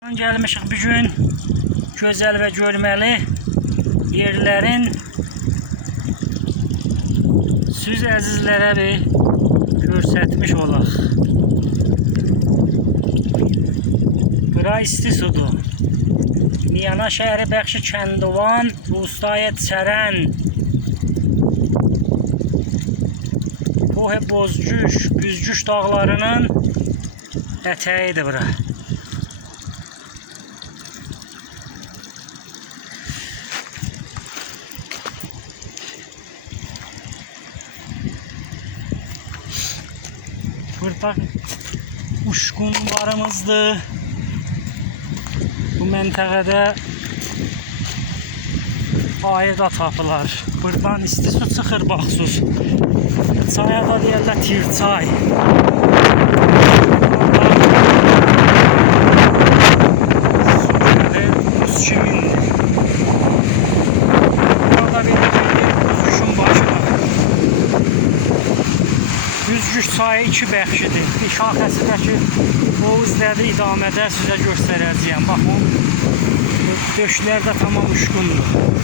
Gəlmişik bugün gözəl və görməli yerlərin siz əzizlərə bir göstərmiş olaq. Bura isti sudur. Miyana şəhəri bəxşi Kəndivan, Rustayət Çərən, Pohe Bozcuş, Güzgüş dağlarının ətəyidir bura. Burada uçqunlarımızdır. Bu məntəqədə ayı da tapılar. Buradan isti su çıxır, baxsız. Çaya da deyərlər Tirçay. Buz kimindir. Burada belə Güzgüşün başıdır. Güzgüş çayı iki bəxşidir. Bir şaxəsindəki o izləri idamədə sizə göstərəcəyəm. Baxın, döşlər də tamam uçqundur.